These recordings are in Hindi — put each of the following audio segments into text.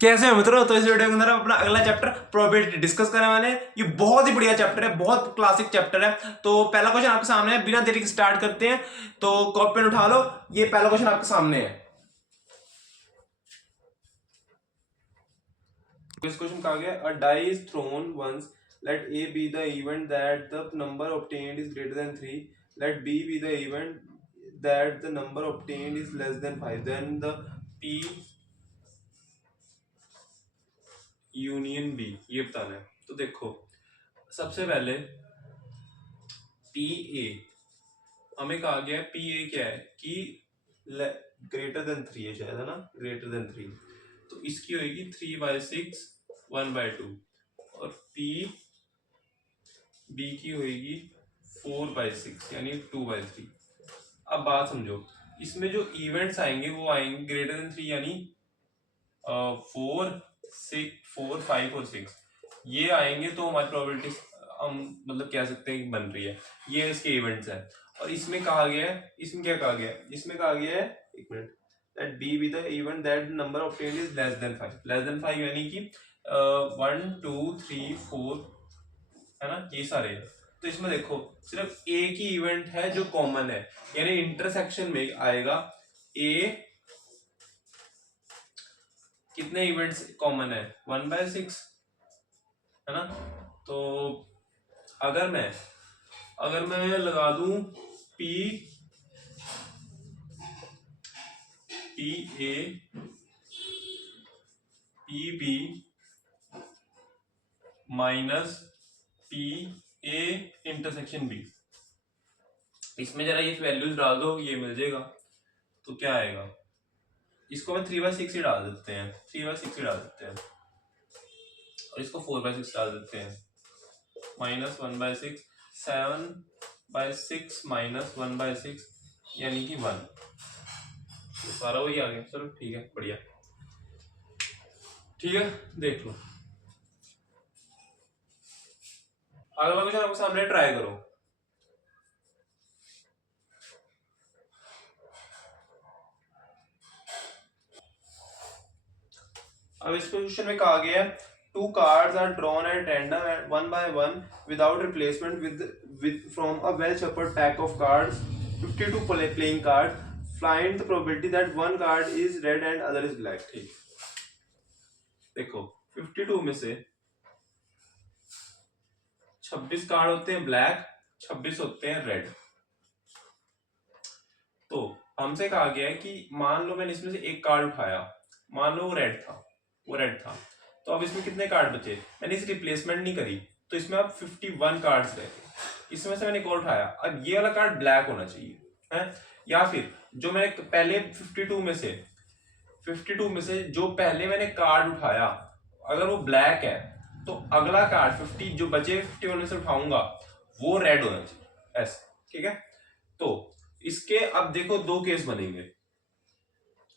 कैसे हो मित्रों? तो इस वीडियो के अंदर हम अपना अगला चैप्टर प्रोबेबिलिटी डिस्कस करने वाले हैं। ये बहुत ही बढ़िया चैप्टर है, बहुत क्लासिक चैप्टर है। तो पहला क्वेश्चन आपके सामने है, बिना देरी के स्टार्ट करते हैं। तो कॉपी पेन उठा लो, ये पहला क्वेश्चन आपके सामने है। इस क्वेश्चन कहा गया, a die is thrown once, let A be the event that the number obtained is greater than 3, let B be the event that the number obtained is less than 5, then the P union B, ये बताना है। तो देखो, सबसे पहले पी ए हमें कहा गया है, पी ए क्या है कि ग्रेटर देन 3 है शायद, है ना, ग्रेटर देन 3। तो इसकी होगी 3/6 1/2, और पी बी की होगी 4/6 यानी 2/3। अब बात समझो, इसमें जो इवेंट्स आएंगे वो आएंगे ग्रेटर देन 3 यानी 4 6 4 5 और 6 ये आएंगे। तो हमारी प्रोबेबिलिटी हम मतलब कह सकते हैं कि बन रही है। ये इसके इवेंट्स है। और इसमें कहा गया है, इसमें क्या कहा गया है, इसमें कहा गया है, एक minute, that B be the event that number obtained is less than 5। Less than 5 यानी कि 1 2 3 4, है ना, ये सारे। तो इसमें देखो, सिर्फ एक ही इवेंट है जो कॉमन है, यानी इंटरसेक्शन में आएगा ए। कितने इवेंट्स कॉमन है? 1/6, है ना। तो अगर मैं लगा दूं P P A P B minus P A intersection B, इसमें जरा ये वैल्यूज डाल दो, ये मिल जाएगा। तो क्या आएगा, इसको हम 3/6 ही डाल देते हैं, 3/6 ही डाल देते हैं, और इसको 4/6 डाल देते हैं, माइनस 1/6, 7/6 माइनस 1/6 यानी कि 1। तो सारा वही आ गया। चलो ठीक है, बढ़िया, ठीक है, देख लो। अगला क्वेश्चन आपके सामने, ट्राई करो। अब इस क्वेश्चन में कहा गया है, two cards are drawn at random 1/1 without replacement with from a well shuffled pack of cards, 52 playing card, find the probability that one card is red and other is black. ठीक, देखो 52 में से 26 कार्ड होते हैं ब्लैक, 26 होते हैं रेड। तो हमसे कहा गया है कि मान लो मैंने इसमें से एक कार्ड उठाया, मान लो वो रेड था। तो अब इसमें कितने कार्ड बचे? मैंने इस रिप्लेसमेंट नहीं करी, तो इसमें अब 51 कार्ड्स रहे। इसमें से मैंने एक और उठाया, अब ये वाला कार्ड ब्लैक होना चाहिए, है। या फिर जो मैंने पहले 52 में से जो पहले मैंने कार्ड उठाया, अगर वो ब्लैक है, तो अगला कार्ड 50 जो बचे 51 में से उठाऊंगा वो रेड होना चाहिए, ऐसे। ठीक है, तो इसके अब देखो दो केस बनेंगे,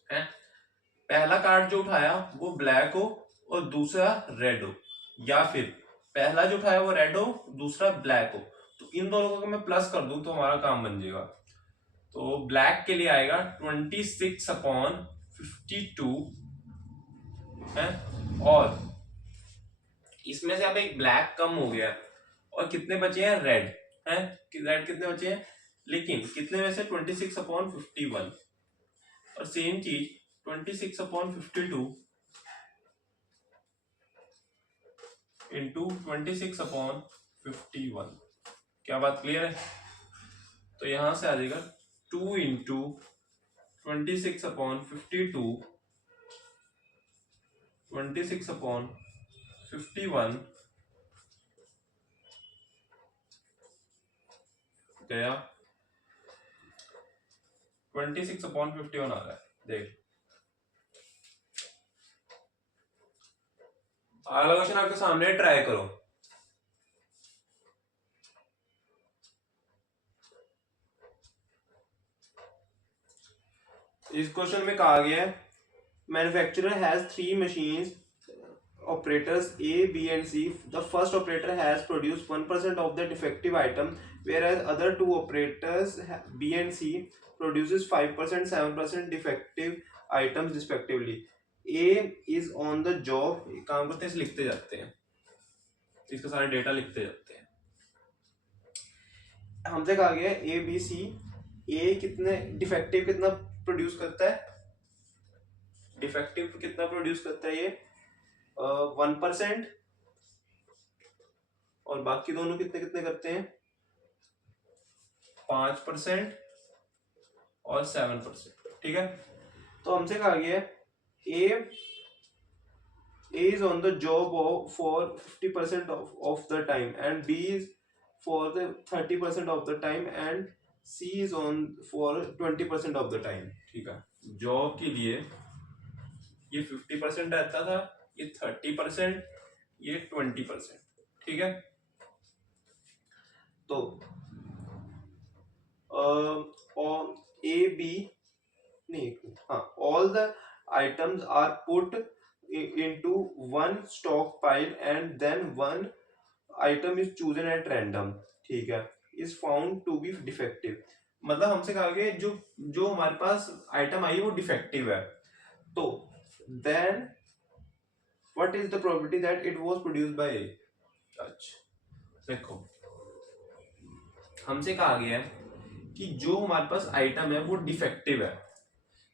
हैं? पहला कार्ड जो उठाया वो ब्लैक हो और दूसरा रेड हो, या फिर पहला जो उठाया वो रेड हो, दूसरा ब्लैक हो। तो इन दोनों को मैं प्लस कर दूं तो हमारा काम बन जाएगा। तो ब्लैक के लिए आएगा 26/52 है, और इसमें से अब एक ब्लैक कम हो गया और कितने बचे हैं? रेड हैं। रेड कितने बचे हैं? लेकिन कितने में से? 26/51। और सेम चीज 26/52 इंटू 26/51। क्या बात क्लियर है? तो यहां से आ जाएगा 2 इंटू 26/52 26/51 गया 26/51 आ रहा है। देख, अगला क्वेश्चन आपके सामने, ट्राई करो। इस क्वेश्चन में कहा गया है, manufacturer has 3 machines operators A, B and C. The first operator has produced 1% of the defective item, whereas other two operators B and C produces 5%, 7% defective items respectively. A is on the job, काम करते हैं इसे लिखते जाते हैं, इसका सारा डेटा लिखते जाते हैं। हमसे कहा गया ए बी सी, ए कितने डिफेक्टिव कितना प्रोड्यूस करता है, डिफेक्टिव कितना प्रोड्यूस करता है ये 1%, और बाकी दोनों कितने कितने करते हैं 5% और 7%। ठीक है, तो हमसे कहा गया ए is on the job for 50% of the time and B is for the 30% of the time and C is on for 20% of the time। ठीक है, जॉब के लिए ये 50% रहता था, ये 30%, ये 20%। ठीक है, तो ए बी नहीं, हाँ, all the items are put into one stock pile and then one item is chosen at random। ठीक है, is found to be defective। मतलब हमसे कहा गया जो जो हमारे पास आइटम आई वो डिफेक्टिव है, तो then what is the probability that it was produced by A। अच्छा देखो, हमसे कहा गया है कि जो हमारे पास आइटम है वो डिफेक्टिव है,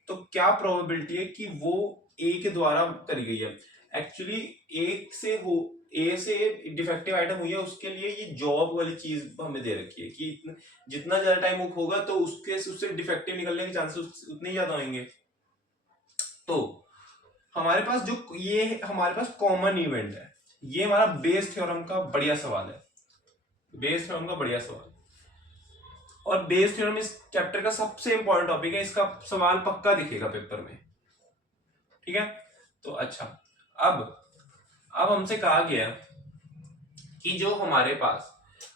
तो क्या प्रोबेबिलिटी है कि वो ए के द्वारा करी गई है। एक्चुअली ए से डिफेक्टिव आइटम हुई है, उसके लिए ये जॉब वाली चीज हमें दे रखी है कि जितना ज्यादा टाइम बुक होगा तो उससे डिफेक्टिव निकलने के चांसेस उतने ही ज्यादा होंगे। तो हमारे पास जो ये हमारे पास कॉमन इवेंट है, ये हमारा बेस थ्योरम का बढ़िया सवाल है, बेस थ्योरम का बढ़िया सवाल। और बेस थ्योरम इस चैप्टर का सबसे इंपॉर्टेंट टॉपिक है, इसका सवाल पक्का दिखेगा पेपर में। ठीक है, तो अच्छा, अब हमसे कहा गया कि जो हमारे पास,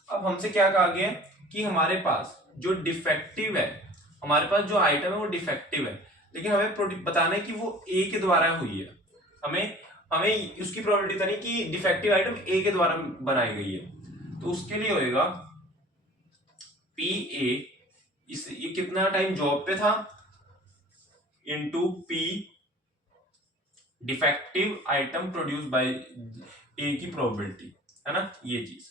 अब हमसे क्या कहा गया कि हमारे पास जो डिफेक्टिव है, हमारे पास जो आइटम है वो डिफेक्टिव है, लेकिन हमें बताना है कि वो ए के द्वारा हुई है। हमें हमें उसकी प्रोबेबिलिटी बतानी कि डिफेक्टिव आइटम ए के द्वारा बनाई गई है। तो उसके लिए होएगा पी ए, ये कितना टाइम जॉब पे था into P defective item produce by A की प्रोबेबिलिटी, है ना, ये चीज।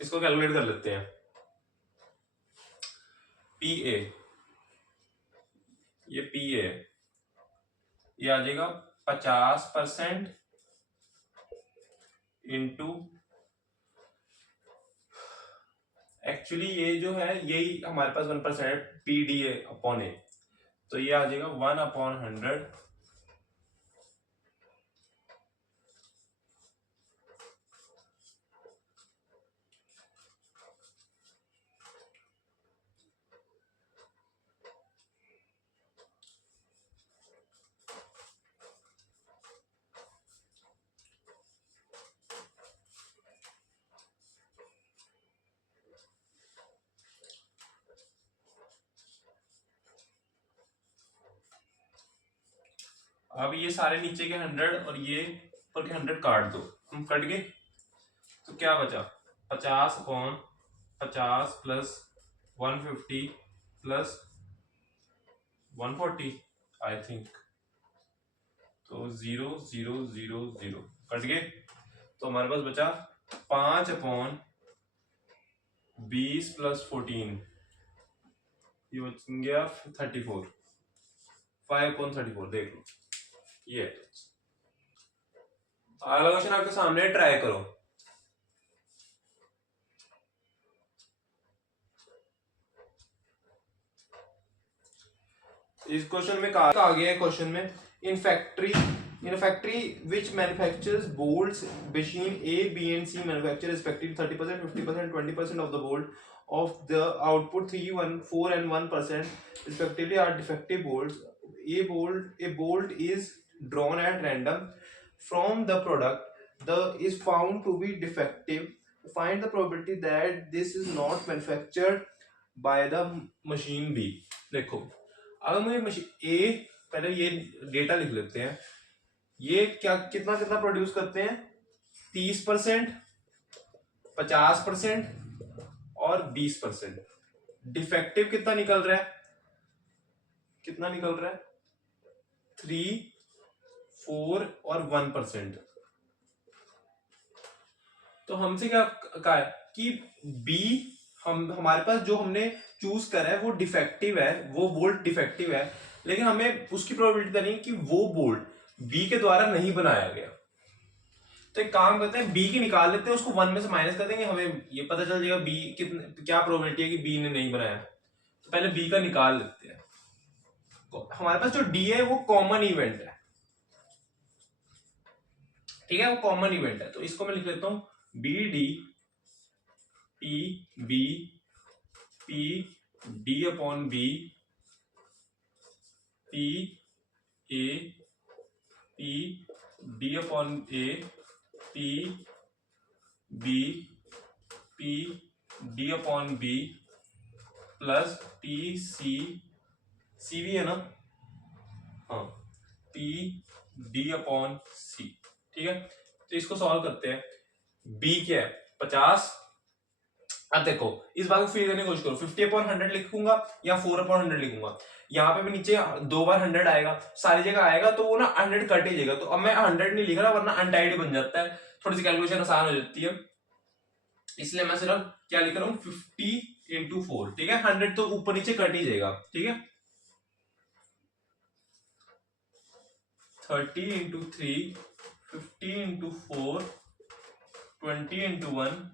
इसको कैलकुलेट कर लेते हैं। पी ए, ये पी ए, ये आ जाएगा 50% इंटू, एक्चुअली ये जो है यही हमारे पास 1% है, पी डी ए अपॉन ए, तो ये आ जाएगा 1/100। अब ये सारे नीचे के 100 और ये ऊपर के 100 काट दो, हम कट गए, तो क्या बचा 50/50 प्लस 150 प्लस 140 आई थिंक, तो 0 0 0 0 कट गए। तो हमारे पास बचा 5/20 प्लस 14, ये बच गया 34, 5/34। देख लो, ये अगला क्वेश्चन आपके सामने, ट्राई करो। इस क्वेश्चन में कहा गया है, क्वेश्चन में in a factory which manufactures bolts, machine A, B and C manufacture respectively 30%, 50%, 20% of the bolt of the output 3, 1, 4 and 1% respectively are defective bolts। A bolt is drawn at random from the product, is found to be defective। Find the probability that this is not manufactured by the machine B। देखो, अगर मुझे मशीन ए पहले ये डेटा लिख लेते हैं। ये क्या कितना कितना प्रोड्यूस करते हैं? 30%, 50% और 20%। डिफेक्टिव कितना निकल रहा है? कितना निकल रहा है? 3, 4 और 1%। तो हमसे क्या कहा है कि बी, हमारे पास जो हमने चूज करा है वो डिफेक्टिव है, वो बोल्ट डिफेक्टिव है, लेकिन हमें उसकी प्रोबेबिलिटी नहीं कि वो बोल्ट बी के द्वारा नहीं बनाया गया। तो एक काम करते हैं, बी की निकाल लेते हैं, उसको 1 में से माइनस कर देंगे, हमें ये पता चल जाएगा बी कितने, क्या प्रोबेबिलिटी है कि बी ने नहीं बनाया। तो पहले बी का निकाल लेते हैं। तो हमारे पास जो डी है वो कॉमन इवेंट है, ठीक है, वो कॉमन इवेंट है। तो इसको मैं लिख लेता हूं B D P B P D upon B P A P D upon A P B P D upon B plus P C, C भी है ना, हाँ, पी डी अपॉन सी, ठीक है। तो इसको सॉल्व करते हैं। बी क्या है? 50। अब देखो इस बात को फिर करने की कोशिश करो, 50/100 लिखूंगा या 4/100 लिखूंगा। यहाँ पे भी नीचे 2 बार 100 आएगा, सारी जगह आएगा, तो वो ना 100 कट ही जाएगा। तो अब मैं 100 नहीं लिख रहा, वरना अनटाइडी बन जाता है, थोड़ी सी कैलकुलेशन आसान हो जाती है, इसलिए मैं सिर्फ क्या लिख रहा हूँ 50/4, ठीक है। 100 तो ऊपर नीचे कट ही जाएगा, ठीक है। 30/3, 50/4, 20/1,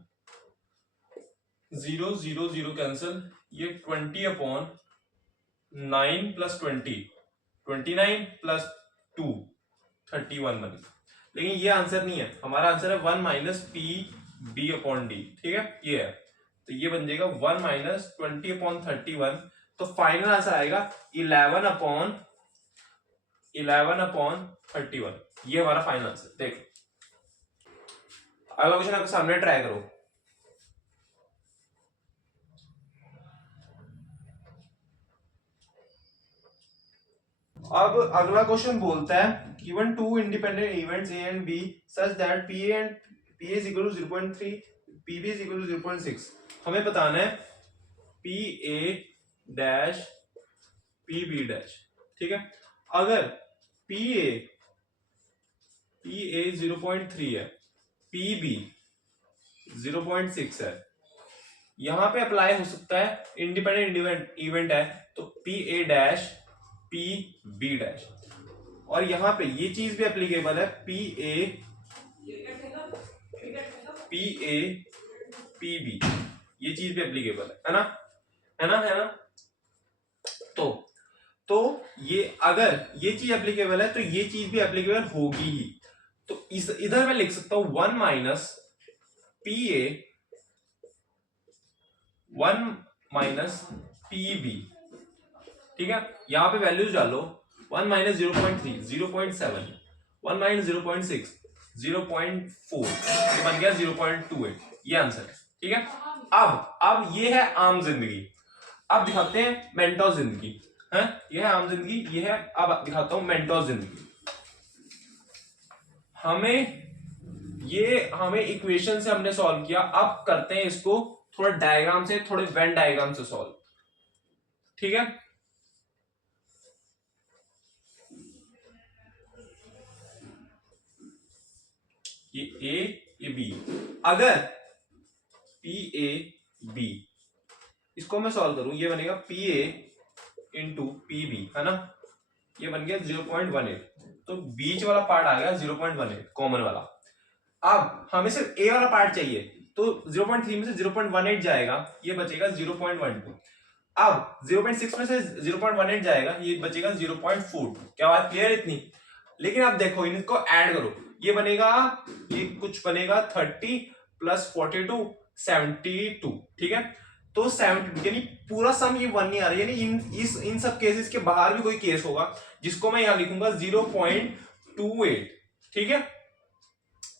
0 0 0 कैंसिल, ये 20/9 + 20, 29 + 2, 31 बन। लेकिन ये आंसर नहीं है, हमारा आंसर है 1 - पी बी अपॉन डी, ठीक है, ये है। तो ये बन जाएगा 1 - 20/31। तो फाइनल आंसर आएगा 11/31। ये हमारा फाइनल आंसर। देखो अगला क्वेश्चन आपके सामने ट्राई करो। अब अगला क्वेश्चन बोलता है given 2 independent events A and B such that P A is equal to 0.3, P B is equal to 0.6। हमें बताना है P A dash P B dash, ठीक है। अगर पी ए 0.3 है, पी बी 0.6 है, यहां पे अप्लाई हो सकता है इंडिपेंडेंट इवेंट है, तो P A dash P B dash. और यहां पे ये चीज भी एप्लीकेबल है, पी ए पी बी, ये चीज भी एप्लीकेबल है ना, है ना। तो ये अगर ये चीज एप्लीकेबल है तो ये चीज भी एप्लीकेबल होगी ही। तो इधर मैं लिख सकता हूं 1 - पी ए 1 - पी बी, ठीक है। यहां पे वैल्यूज डालो, 1 - 0.3 0.7, 1 - 0.6 0.4, ये बन गया 0.28, ये आंसर है, ठीक है। अब ये है आम जिंदगी। अब दिखाते हैं मेंटोस जिंदगी, है ये है आम जिंदगी, ये है, अब दिखाता हूं मेंटोस जिंदगी। हमें इक्वेशन से हमने सॉल्व किया, अब करते हैं इसको थोड़ा डायग्राम से, थोड़े वेन डायग्राम से सॉल्व, ठीक है। ये ए ये बी, अगर पी ए बी, इसको मैं सॉल्व करूं, ये बनेगा P A into P B, है ना, ये बन गया 0.18। तो बीच वाला पार्ट आ गया 0.18 कॉमन वाला। अब हमें सिर्फ ए वाला पार्ट चाहिए, तो 0.3 में से 0.18 जाएगा, ये बचेगा 0.12। अब 0.6 में से 0.18 जाएगा, ये बचेगा 0.4। क्या बात क्लियर इतनी? लेकिन अब देखो इनको ऐड करो, ये बनेगा, ये कुछ बनेगा 30 + 42 72, ठीक है। तो 72 यानी पूरा सम ये 1 नहीं आ रहा, यानी इन सब केसेस के बाहर भी कोई केस होगा जिसको मैं यहां लिखूंगा 0.28, ठीक है,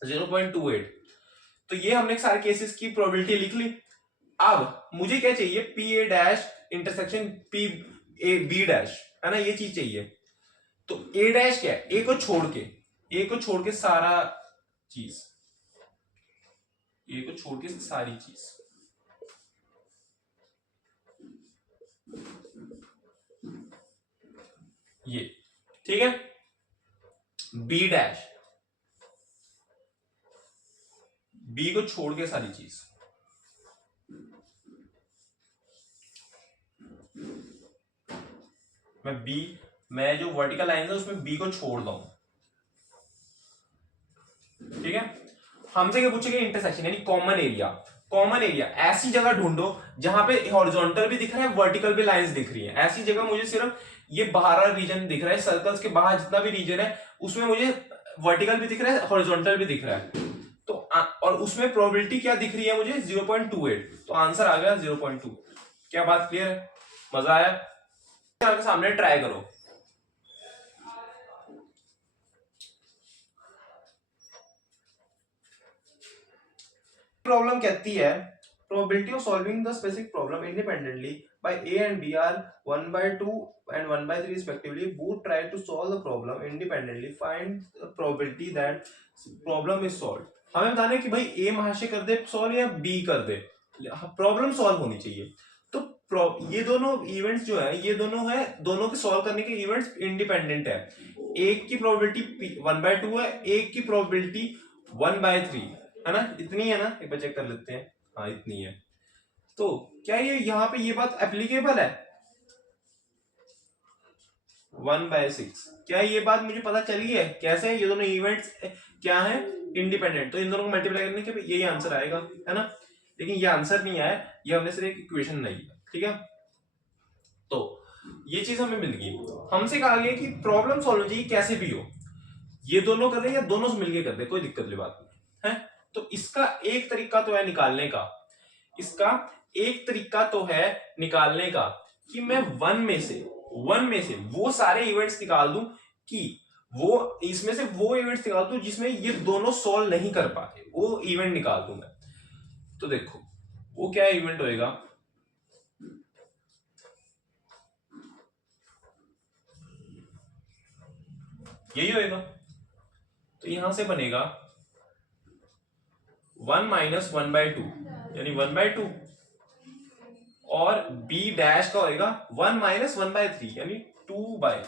0.28। तो ये हमने सारे केसेस की प्रोबेबिलिटी लिख ली। अब मुझे क्या चाहिए, P A dash intersection P A B dash, है ना, ये चीज चाहिए। तो ए डैश क्या है, ए को छोड़ के सारा चीज, ए को छोड़ के सारी चीज, ये ठीक है। बी डैश, बी को छोड़ के सारी चीज, मैं जो वर्टिकल लाइन है उसमें बी को छोड़ दूं, ठीक है। हमसे क्या पूछेगा, इंटरसेक्शन यानी कॉमन एरिया। कॉमन एरिया ऐसी जगह ढूंढो जहां पे हॉरिजॉन्टल भी दिख रहा है, वर्टिकल भी लाइंस दिख रही है। ऐसी जगह मुझे सिर्फ ये बाहर रीजन दिख रहा है, सर्कल्स के बाहर जितना भी रीजन है उसमें मुझे वर्टिकल भी दिख रहा है, हॉरिजॉन्टल भी दिख रहा है। तो और उसमें प्रोबेबिलिटी क्या दिख रही है मुझे, 0.28। तो आंसर आ गया 0.2। क्या बात क्लियर है? मजा आया? सामने ट्राई करो। प्रॉब्लम कहती है probability of solving the specific problem independently by A and B are 1/2 and 1/3 respectively. Both try to solve the problem independently. Find the probability that problem is solved. हमें बताना है कि भाई A महाशय कर दे सॉल्व या B कर दे, प्रॉब्लम सॉल्व होनी चाहिए। तो ये दोनों इवेंट्स जो है, ये दोनों है, दोनों के सॉल्व करने के इवेंट्स इंडिपेंडेंट है। एक की प्रोबेबिलिटी 1/2 है, एक की प्रोबेबिलिटी 1/3 है ना, इतनी है ना, एक बार चेक कर लेते हैं। हाँ इतनी है। तो क्या ये यहाँ पे ये बात एप्लीकेबल है? 1/6। क्या ये बात मुझे पता चली है कैसे ये दोनों इवेंट्स क्या है, इंडिपेंडेंट। तो इन दोनों को मल्टीप्लाई करने के यही आंसर आएगा, है ना। लेकिन ये आंसर नहीं आया, ये हमने सिर्फ एक इक्वेशन नहीं है, ठीक है। तो ये चीज हमें मिल गई। हमसे कहा गया कि प्रॉब्लम सॉल्व चाहिए कैसे भी हो, ये दोनों कर दे या दोनों से मिलके कर दे, कोई दिक्कत की बात नहीं है। तो इसका एक तरीका तो है निकालने का, इसका एक तरीका तो है निकालने का कि मैं वन में से वो सारे इवेंट्स निकाल दूं, कि वो इसमें से वो इवेंट्स निकाल दूं जिसमें ये दोनों सॉल्व नहीं कर पाते, वो इवेंट निकाल दूं मैं। तो देखो वो क्या इवेंट होएगा, यही होएगा। तो यहां से बनेगा 1 - 1/2 यानी 1/2, और b डैश का होएगा 1 - 1/3 यानी 2/3।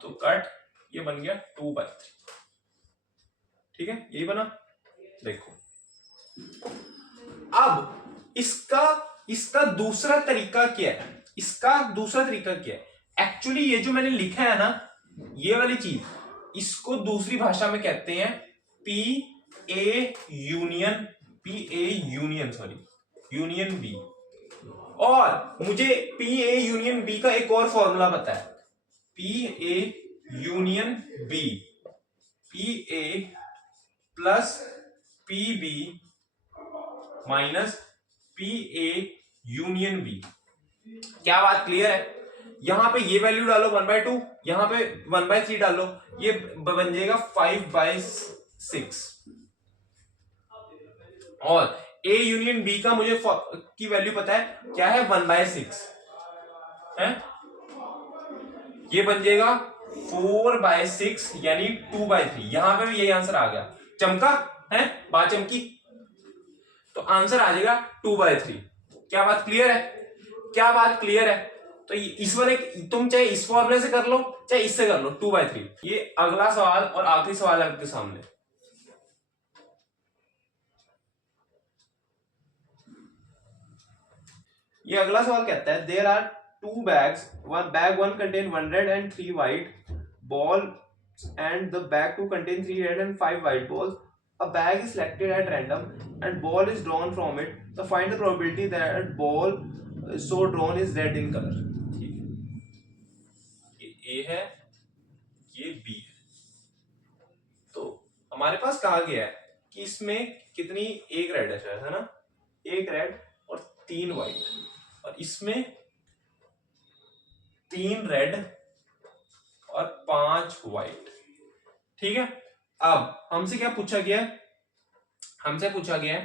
तो कट, ये बन गया 2/3, ठीक है, यही बना। देखो अब इसका दूसरा तरीका क्या है, इसका दूसरा तरीका क्या है। एक्चुअली ये जो मैंने लिखा है ना, ये वाली चीज, इसको दूसरी भाषा में कहते हैं PA यूनियन B। और मुझे PA यूनियन B का एक और फॉर्मूला पता है, PA union B, PA plus PB minus PA union B। क्या बात क्लियर है? यहां पे ये वैल्यू डालो 1/2, यहां पे 1/3 डालो, ये बन जाएगा 5/6। और A यूनियन B का मुझे की वैल्यू पता है क्या है, 1/6 है, ये बन जाएगा 4/6 यानी 2/3। यहां पे भी यही आंसर आ गया, चमका है, बात चमकी। तो आंसर आ जाएगा 2/3। क्या बात क्लियर है? क्या बात क्लियर है? तो इस वाले तुम चाहे इस फॉर्मूले से कर लो चाहे इससे कर लो, 2/3। ये अगला सवाल और आखिरी सवाल है आपके सामने। ये अगला सवाल कहता है there are 2 bags, one contain 1 red and 3 white balls and the bag 2 contain 3 red and 5 white balls. A bag is selected at random and ball is drawn from it. So find the probability that ball so drawn is red in color. ठीक है, ये A है, ये B है। तो हमारे पास कहा गया है कि इसमें कितनी, एक रेड है शायद, है ना, एक रेड और 3 व्हाइट, और इसमें 3 रेड और 5 व्हाइट, ठीक है। अब हमसे क्या पूछा गया, हमसे पूछा गया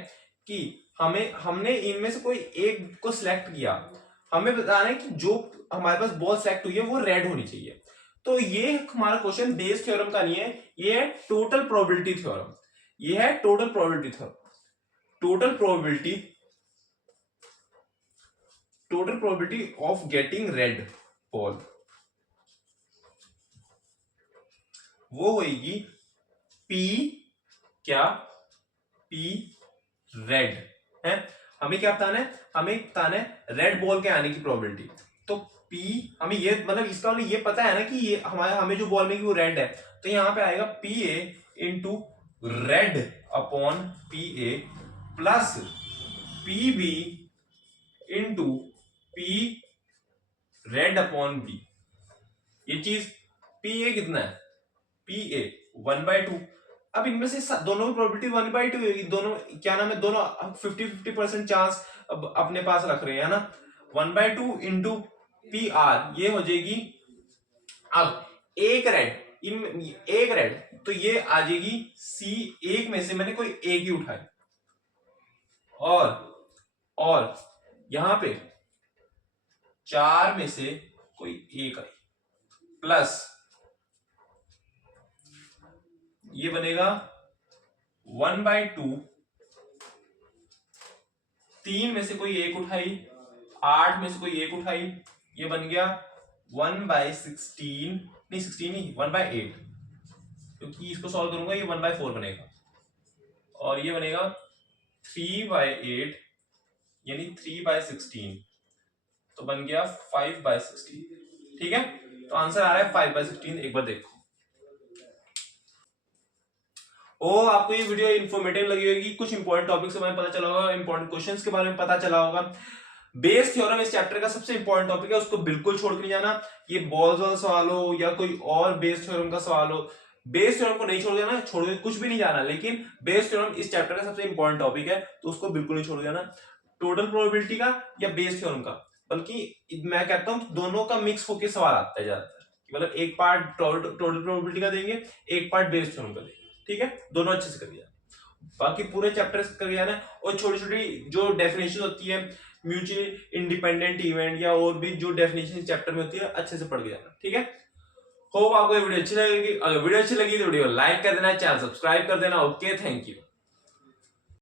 कि हमने इनमें से कोई एक को सिलेक्ट किया, हमें बताना है कि जो हमारे पास बॉल सिलेक्ट हुई है वो रेड होनी चाहिए। तो ये हमारा क्वेश्चन बेस थ्योरम का नहीं है, ये है टोटल प्रोबेबिलिटी थ्योरम। ये है total probability theorem. Total probability of getting red ball वो होगी P क्या, P रेड है। हमें क्या बताना है, हमें बताना है रेड बॉल के आने की प्रोबेबिलिटी। तो P हमें ये मतलब इसका मतलब ये पता है ना कि ये हमारा हमें जो बॉल में वो रेड है, तो यहां पे आएगा PA into red upon PA plus PB into P red upon B। ये चीज PA कितना है, PA 1/2। अब इनमें से दोनों की प्रोबेबिलिटी 1/2 होगी, दोनों क्या नाम है, दोनों 50-50% चांस अब अपने पास रख रहे हैं ना। 1/2 इंटू PR ये हो जाएगी, अब एक रेड तो ये आ जाएगी C। एक में से मैंने कोई एक ही उठाई और यहां पे 4 में से कोई एक आई प्लस ये बनेगा 1/2, 3 में से कोई एक उठाई, 8 में से कोई एक उठाई, ये बन गया 1/16, नहीं 16 नहीं 1/8, क्योंकि इसको सॉल्व करूंगा ये 1/4 बनेगा और ये बनेगा 3/8 यानी 3/16, तो बन गया 5/16। ठीक है, तो आंसर आ रहा है 5/16। एक बार देखो। आपको ये वीडियो इंफॉर्मेटिव लगी होगी, कुछ इंपॉर्टेंट टॉपिक्स के बारे में पता चला होगा, इंपॉर्टेंट क्वेश्चंस के बारे में पता चला होगा। बेस थ्योरम इस चैप्टर का सबसे इंपॉर्टेंट टॉपिक है, उसको बिल्कुल छोड़ के नहीं जाना। ये बॉल्स वाला सवाल हो या कोई और बेस थ्योरम का सवाल हो, बेस थ्योरम को नहीं छोड़ देना, छोड़ के कुछ भी नहीं जाना, लेकिन बेस थ्योरम इस चैप्टर का सबसे इंपॉर्टेंट टॉपिक है, तो उसको बिल्कुल नहीं छोड़ देना। टोटल प्रोबेबिलिटी का या बेस थ्योरम का, बल्कि मैं कहता हूं दोनों का मिक्स होकर सवाल आता है ज्यादातर, मतलब एक पार्ट टोटल प्रोबेबिलिटी का देंगे, एक पार्ट बेस थ्योरम का देंगे। ठीक है, दोनों अच्छे से करिए, बाकी पूरे चैप्टर्स कर जाना। और छोटी छोटी जो डेफिनेशन होती है म्यूचुअली इंडिपेंडेंट इवेंट या और भी जो डेफिनेशन चैप्टर में होती है अच्छे से पढ़ के जाना। ठीक है, होप आपको वीडियो अच्छी लगेगी। अगर वीडियो अच्छी लगी तो वीडियो लाइक कर देना, चैनल सब्सक्राइब कर देना। Okay, thank you.